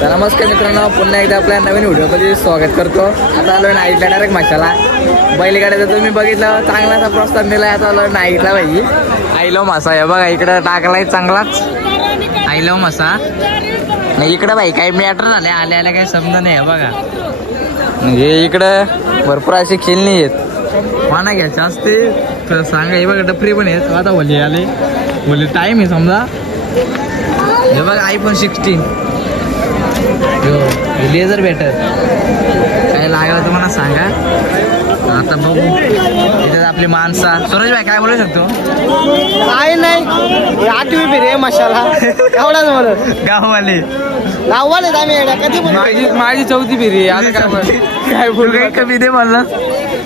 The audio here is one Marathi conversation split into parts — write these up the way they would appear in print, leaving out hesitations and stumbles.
तर नमस्कार मित्रांनो, पुन्हा एकदा आपल्या नवीन व्हिडिओमध्ये स्वागत करतो. आता आलो नाईटला डायरेक्ट मशाला. बैलगाड्याचा तुम्ही बघितलं, चांगलासा प्रस्ताव दिला. आता आलो नाईटला भाई. आईलो मासा आहे बघा, इकडं टाकलाय चांगलाच आईलो मासा. नाही इकडं भाई काही मॅटर झाले, आल्या काही समजा नाही आहे बघा. म्हणजे इकडं भरपूर असे खेळणी आहेत, पाना घ्यायचे असते तर सांगा. हे बघा डफरी पण आहेत. आता होली आले, होली टाईम आहे समजा. हे बघा iPhone 16 लेझर बॅटर काय लागलं तुम्हाला सांगा. आता बघू इथे आपली माणसा. सूरज भाई काय बोलू शकतो? काय नाही, 8वी फिरे मशाला एवढाच म्हणत. गाववाले आम्ही कधी माझी 4थी फेरी. आता काय बोल काही कमी दे मला.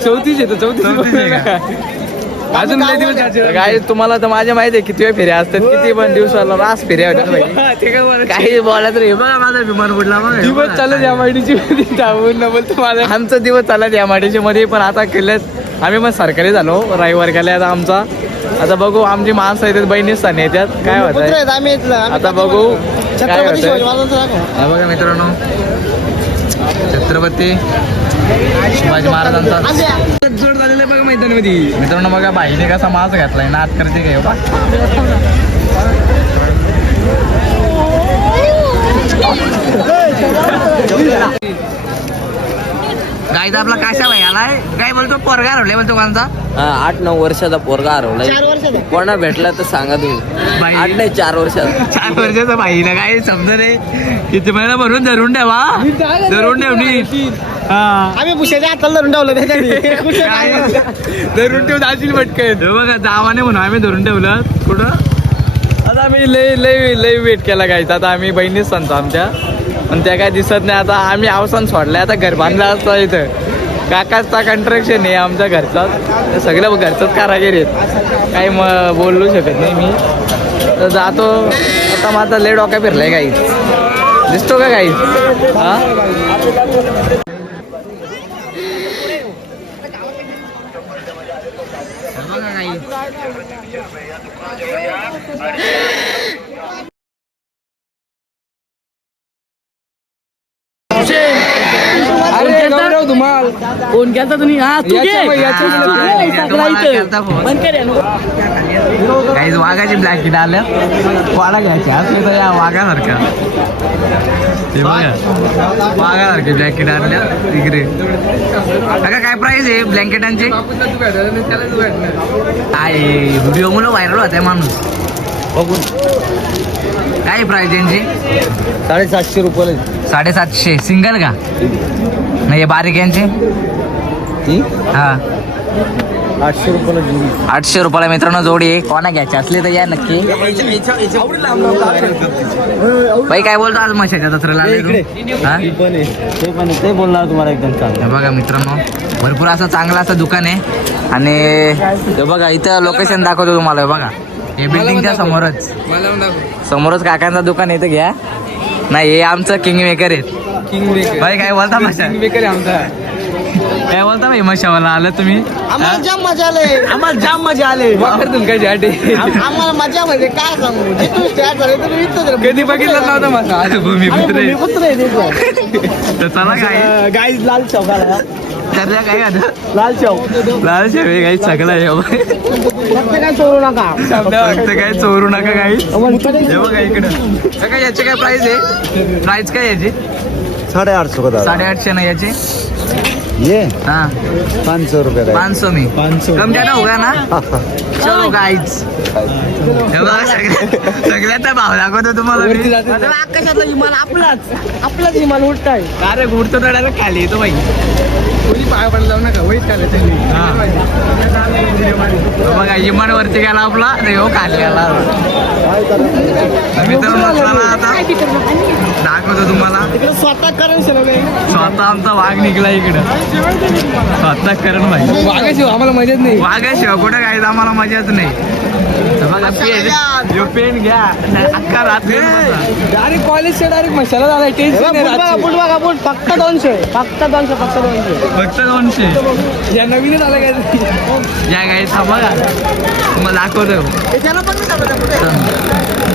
34 येतो, 34 अजून लय दिवस काय. तुम्हाला तर माझ्या माहिती आहे किती वेळ फेऱ्या असतात, किती पण दिवसाला रास फेऱ्या होत्या. काही बोलत रे बघा. माझा विमान उडला मग दिवस चालत या माडीची बोलतो माझा. आमचा दिवस चालत या माडीच्या मध्ये. पण आता केल्यात आम्ही पण सरकारी झालो रविवार केल्या. आता आमचा आता बघू. आमची माणसं येतात, बहिणीस्थानी येतात. काय होत आता बघू काय होतं. बघा मित्रांनो, छत्रपती शिवाजी महाराजांचा जोड झालेला आहे बघा मैदानामध्ये. मित्रांनो बघा, बाईने कसा मास घातलाय, नाद करते काय बा. गायचा आपला काशा भाई आलाय. काय बोलतो? पोरगा हरवलाय बोलतो कोणचा? 8-9 वर्षाचा पोरगा हरवलाय. कोणा भेटला तर सांगा तुम्ही. 8 नाही 4 वर्षाचा. 4 वर्षाचा भाईला काय समजा रे. किती महिना भरून धरून ठेवा, धरून ठेवली. आम्ही पुशाच्या हाताला धरून ठेवलं धरून ठेवून जाशील पटकन. बघा जावाने म्हणून आम्ही धरून ठेवलं. कुठं आता आम्ही लय लय लय वेट केला काय. आता आम्ही बहिणीच सांगतो आमच्या, पण त्या काय दिसत नाही. आता आम्ही अवसान सोडलाय. आता घर बांधला असता इथं. काकाचा कंस्ट्रक्शन आहे आमच्या घरचाच. सगळं घरचंच कारागीर आहेत. काही बोलू शकत नाही मी. तर जातो आता. माझा लय डोका फिरलाय काही. दिसतो का काही? हा कोण केलता तुम्ही? काही वाघाची ब्लॅकेट आल्या. वाडा घ्यायची असले तर या वाघासारखा. ते बघा वाघासारखे ब्लॅकेट आणल्या इकडे. का काय प्राइस आहे ब्लँकेटांचे? काय व्हिडिओ मुलं व्हायरल होत आहे माणूस बघून. काय प्राइस यांची? 750 रुपये. 750 सिंगल का? नाही बारीक यांची? हा 800 रुपयाला जोडी. 800 रुपयाला मित्रांनो जोडी आहे. कोणा घ्यायची असली तर या नक्की. बाई काय बोलतो आज मशाच्या दसऱ्याला? ते बोलणार तुम्हाला एकदम चांगलं. बघा मित्रांनो, भरपूर असं चांगलं असं दुकान आहे. आणि हे बघा इथं लोकेशन दाखवतो तुम्हाला. बघा हे बिल्डिंगच्या समोरच काकांचं दुकान आहे. इथं घ्या. नाही हे आमचं किंग मेकर आहेत. भाई काय बोलता मशा? आमचा काय बोलता भाई मशावाला आलं तुम्ही? आम्हाला जाम मजा आले. आम्हाला जाम मजा आली. आम्हाला मजा म्हणजे काय सांगू. कधी बघितलं नव्हतं माझा भूमिपुत्र. तर चला काय गाईज लाल चौकाला ठरल्या काय आता लाल चौक. लाल शेवे काही सगळं आहे. फक्त काय चोरू नका. फक्त काय चोरू नका काही. हे बघा इकडं काय याची काय प्राइस आहे? प्राइस काय याची? 850 का? 850 ना याची. ये हाँ 500 रुपये. 500 में 500 कम ज्यादा होगा ना. चलो गाईज सगळ्याचा भाव दाखवतो तुम्हाला. आकाशातला विमान आपलाच विमान उठताय. अरे उडतो ना डायरेक्ट खाली येतो बाई. कोणी पाया पडला जाऊ नका. वहीच खाली बघा विमान वरती गेला आपला. अरे हो खाली आला. मित्रांनो चला आता दाखवतो तुम्हाला. स्वतः करण स्वतः आमचा वाघ निघला इकडं. स्वतः करण भाई. वागाशिवाय आम्हाला मजाच नाही. वाघाशिवाय कुठं काय आम्हाला मजाच नाही. बघा पेन पेन घ्या. अख्खा रात्री डायरेक्ट कॉलेजच्या डायरेक्ट मशाला झाला. टेन्शन फक्त 200. फक्त 200. या नवीनच आलं काय या गाई बघा तुम्हाला दाखवतो.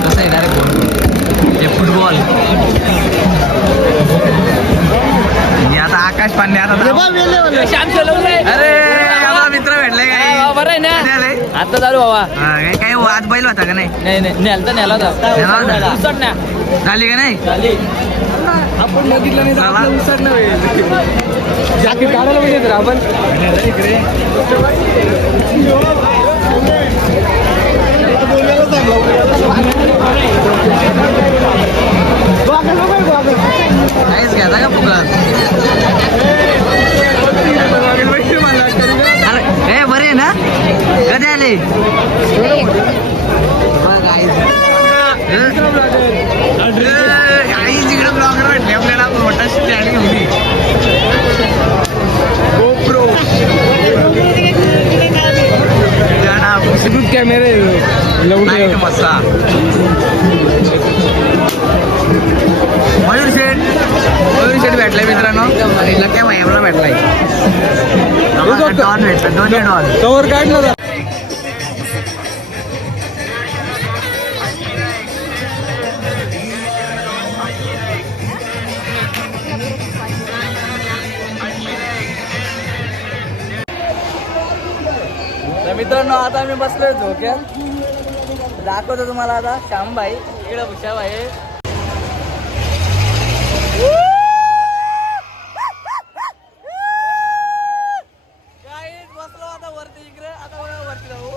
कसं आहे डायरेक्ट हे फुटबॉल. आता चालू बाबा. काय आज बैल होता का नाही? नाही नेलता नेला नेला होता? ना झाली का नाही? झाली. आपण बघितलं नाही तर चला. आपलं उसडणं होईल. जॅकेट काढायला पाहिजे तर आपण. काहीच घ्यायचा का फुकट? ए बरे आहे ना? कधी आले? तिकडे ब्लॉगर वाटले आपल्याला मोठा स्टँड घेऊन गोप्रो कॅमेरे मस्सा. मयूर शेठ भेटलाय मित्रांनो आणि लक्या भाईला भेटलाय. डॉन भेटला दोन्ही डॉन कवर काढला. तर मित्रांनो आता आम्ही बसलोय झोक्यात. दाखवतो तुम्हाला आता श्यामभाई इकडे भुशाव आहे. बसलो आता वरती इकडे. आता वरती जाऊ.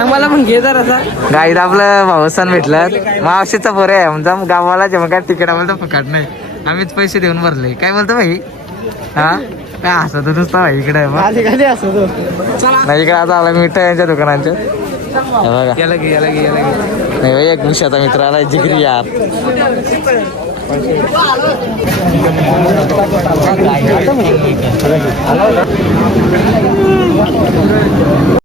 आम्हाला पण घे जरा. गाईत आपलं भाऊसान भेटलं. मावशीचा पोर आहे आमचा गावाला जेव्हा काय तिकीट आम्हाला तर फुकट नाही. आम्हीच पैसे देऊन भरले. काय बोलतो भाई? हा काय हसत नुसता भाई इकडे. नाही इकडे आता आला मिठाईच्या दुकानांच्या. बघा गेला गे नाही भाई एक मिशाचा मित्र आला जिगरी यार.